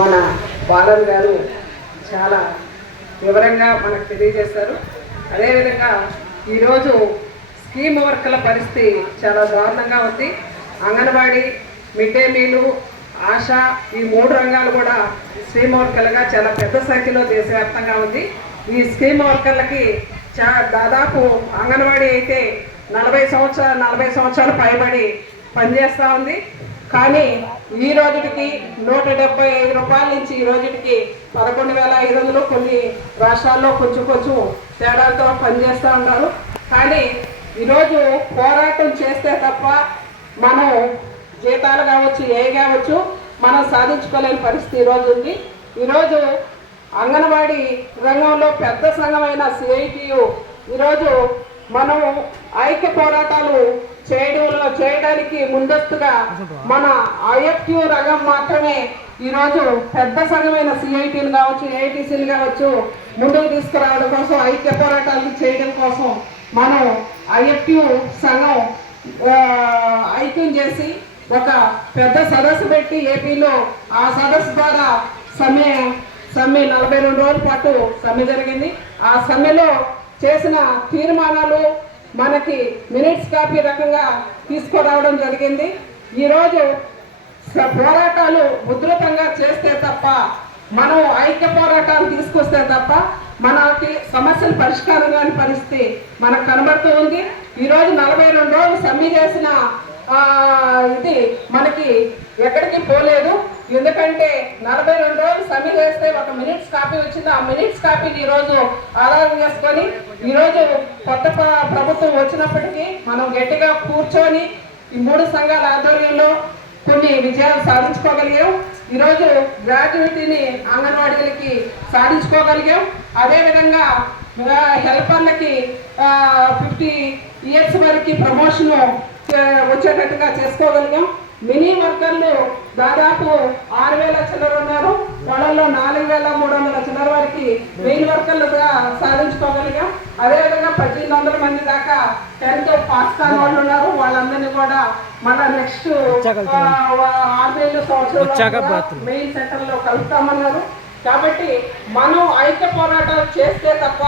మన బాలన్ గారు చాలా వివరంగా మనకు తెలియజేశారు. అదేవిధంగా ఈరోజు స్కీమ్ వర్కర్ల పరిస్థితి చాలా దారుణంగా ఉంది. అంగన్వాడీ మిడ్ డే మీలు ఆశ ఈ మూడు రంగాలు కూడా స్కీమ్ వర్కర్లుగా చాలా పెద్ద సంఖ్యలో దేశవ్యాప్తంగా ఉంది. ఈ స్కీమ్ వర్కర్లకి చా దాదాపు అంగన్వాడీ అయితే నలభై సంవత్సరాలు నలభై సంవత్సరాలు పైబడి పనిచేస్తూ ఉంది. కానీ ఈ రోజుకి నూట డెబ్బై ఐదు రూపాయల నుంచి ఈ రోజుకి పదకొండు వేల ఐదు వందలు కొన్ని రాష్ట్రాల్లో కొంచెం కొంచెం తేడాలతో పనిచేస్తూ ఉన్నారు. కానీ ఈరోజు పోరాటం చేస్తే తప్ప మనం జీతాలు కావచ్చు ఏ కావచ్చు మనం సాధించుకోలేని పరిస్థితి ఈరోజు ఉంది. ఈరోజు అంగన్వాడీ రంగంలో పెద్ద సంఘమైన సిఐటియు ఈరోజు మనం ఐక్య పోరాటాలు చేయడంలో చేయడానికి ముందస్తుగా మన ఐఎఫ్క్యూ రంగం మాత్రమే ఈరోజు పెద్ద సంఘమైన సిఐటీలు కావచ్చు ఏఐటీసీలు కావచ్చు ముందుకు తీసుకురావడం కోసం ఐక్య పోరాటాలు చేయడం కోసం మనం ఐఎఫ్క్యూ సంఘం ఐక్యం చేసి ఒక పెద్ద సదస్సు పెట్టి ఏపీలో ఆ సదస్సు ద్వారా సమ్మె సమ్మె నలభై రెండు రోజుల పాటు సమ్మె జరిగింది. ఆ సమ్మెలో చేసిన తీర్మానాలు మనకి మినిట్స్ కాపీ రకంగా తీసుకురావడం జరిగింది. ఈరోజు పోరాటాలు ఉధృతంగా చేస్తే తప్ప మనం ఐక్య పోరాటాలు తీసుకొస్తే తప్ప మనకి సమస్యలు పరిష్కారం కాని పరిస్థితి మనకు కనబడుతూ ఉంది. ఈరోజు నలభై రెండు రోజులు సమ్మె చేసిన ఇది మనకి ఎక్కడికి పోలేదు. ఎందుకంటే నలభై రెండు రోజులు సమ్మె చేస్తే ఒక మినిట్స్ కాపీ వచ్చింది. ఆ మినిట్స్ కాపీని ఈరోజు ఆధారం చేసుకొని ఈరోజు కొత్త ప్రభుత్వం వచ్చినప్పటికీ మనం గట్టిగా కూర్చొని ఈ మూడు సంఘాల ఆధ్వర్యంలో కొన్ని విజయాలు సాధించుకోగలిగాం. ఈరోజు గ్రాడ్యుయేటీని అంగన్వాడీలకి సాధించుకోగలిగాం. అదేవిధంగా హెల్పర్లకి ఫిఫ్టీ ఇయర్స్ వరకు ప్రమోషన్ వచ్చేటట్టుగా చేసుకోగలిగాం. మినీ వర్కర్లు దాదాపు ఆరు వేల చిల్లర ఉన్నారు. వాళ్ళలో నాలుగు వేల మూడు వందల చిల్లర వరకు మెయిన్ వర్కర్లుగా సాధించుకోగలిగాం. అదేవిధంగా పద్దెనిమిది వందల మంది దాకా టెన్త్ పాస్ కాని వాళ్ళు ఉన్నారు. వాళ్ళందరినీ కూడా మళ్ళా నెక్స్ట్ ఆరు వేలు సంవత్సరం మెయిన్ సెంటర్లో కలుపుతామన్నారు కాబట్టి మనం ఐక్య పోరాటాలు చేస్తే తప్ప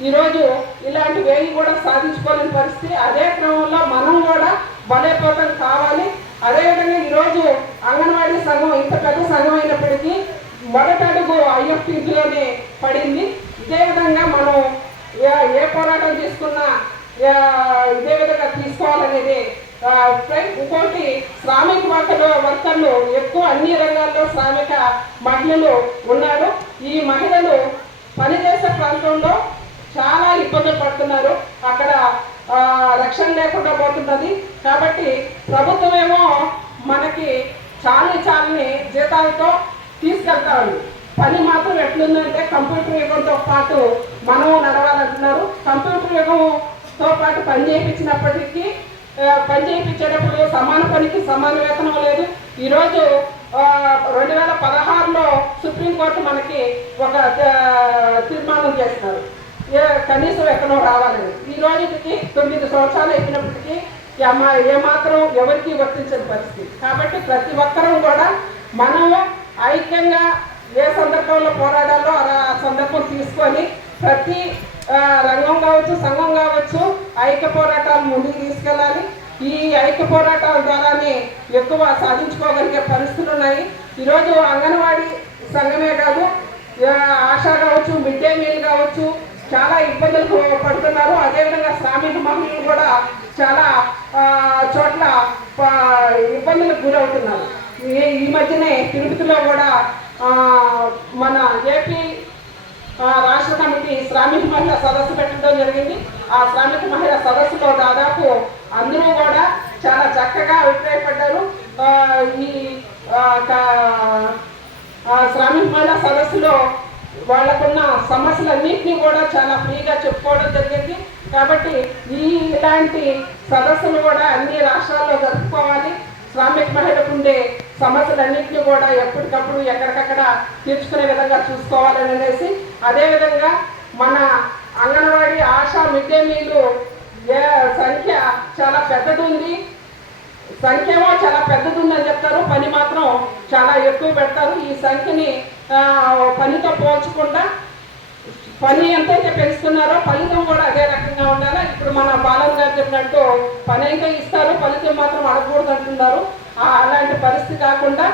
ఈరోజు ఇలాంటి వేయి కూడా సాధించుకోలేని పరిస్థితి. అదే క్రమంలో మనం కూడా బలోపేతం కావాలి. అదేవిధంగా ఈరోజు అంగన్వాడీ సంఘం ఇంత పెద్ద సంఘం అయినప్పటికీ మొదటి అడుగు ఐఎఫ్టీలోనే పడింది. ఇదే విధంగా మనం ఏ- పోరాటం తీసుకున్నా ఇదే విధంగా తీసుకోవాలనేది ఇంకోటి శ్రామిక వర్కర్లు వర్కర్లు ఎక్కువ అన్ని రంగాల్లో శ్రామిక మహిళలు ఉన్నారు. ఈ మహిళలు పనిచేసే ప్రాంతంలో చాలా ఇబ్బందులు పడుతున్నారు. అక్కడ రక్షణ లేకుండా పోతున్నది. కాబట్టి ప్రభుత్వం ఏమో మనకి చాలని చాలని జీతాలతో తీసుకెళ్తారు. పని మాత్రం ఎట్లుందంటే కంప్యూటర్ యుగంతో పాటు మనము నడవాలంటున్నారు. కంప్యూటర్ యుగంతో పాటు పని చేయించినప్పటికీ పని చేయించేటప్పుడు సమాన పనికి సమాన వేతనం లేదు. ఈరోజు రెండు వేల పదహారులో సుప్రీంకోర్టు మనకి ఒక తీర్మానం చేస్తున్నారు. కనీసం ఎక్కడో రావాలని ఈ రోజుకి తొమ్మిది సంవత్సరాలు అయినప్పటికీ ఏమాత్రం ఎవరికి వర్తించని పరిస్థితి. కాబట్టి ప్రతి ఒక్కరూ కూడా మనము ఐక్యంగా ఏ సందర్భంలో పోరాడాలో ఆ సందర్భం తీసుకొని ప్రతి రంగం కావచ్చు సంఘం కావచ్చు ఐక్య పోరాటాలు ముందుకు తీసుకెళ్ళాలి. ఈ ఐక్య పోరాటాల ద్వారానే ఎక్కువ సాధించుకోగలిగే పరిస్థితులు ఉన్నాయి. ఈరోజు అంగన్వాడీ సంఘమే కాదు ఆశ కావచ్చు మిడ్ డే మీల్ కావచ్చు చాలా ఇబ్బందులు పడుతున్నారు. అదేవిధంగా శ్రామిక మహిళలు కూడా చాలా చోట్ల ఇబ్బందులకు గురవుతున్నారు. ఈ మధ్యనే తిరుపతిలో కూడా మన ఏపీ రాష్ట్ర కమిటీ శ్రామిక మహిళా సదస్సు పెట్టడం జరిగింది. ఆ శ్రామిక మహిళా సదస్సులో దాదాపు అందరూ కూడా చాలా చక్కగా అభిప్రాయపడ్డారు. ఈ శ్రామిక మహిళా సదస్సులో వాళ్ళకున్న సమస్యలన్నింటినీ కూడా చాలా ఫ్రీగా చెప్పుకోవడం జరిగింది. కాబట్టి ఈ ఇలాంటి సదస్సులు కూడా అన్ని రాష్ట్రాల్లో జరుపుకోవాలి. శ్రామిక మహిళకు ఉండే సమస్యలన్నింటినీ కూడా ఎప్పటికప్పుడు ఎక్కడికక్కడ తీర్చుకునే విధంగా చూసుకోవాలని అనేసి అదేవిధంగా మన అంగన్వాడీ ఆశా మిడ్ డే మీలు సంఖ్య చాలా పెద్దది ఉంది సంఖ్యేమో చాలా పెద్దది ఉందని చెప్తారు. పని మాత్రం చాలా ఎక్కువ పెడతారు. ఈ సంఖ్యని పనితో పోల్చకుండా పని ఎంతైతే పెంచుతున్నారో ఫలితం కూడా అదే రకంగా ఉండాలి? ఇప్పుడు మన బాలన్ గారు చెప్పినట్టు పని అయితే ఇస్తారు ఫలితం మాత్రం అడగకూడదు అంటున్నారు. అలాంటి పరిస్థితి కాకుండా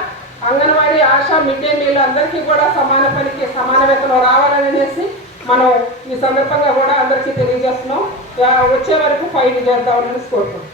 Anganwadi ASHA mid day meal అందరికీ కూడా సమాన పనికి సమాన వేతనం రావాలని అనేసి మనం ఈ సందర్భంగా కూడా అందరికీ తెలియజేస్తున్నాం. వచ్చే వరకు ఫైట్ చేద్దామని కోరుకుంటున్నాం.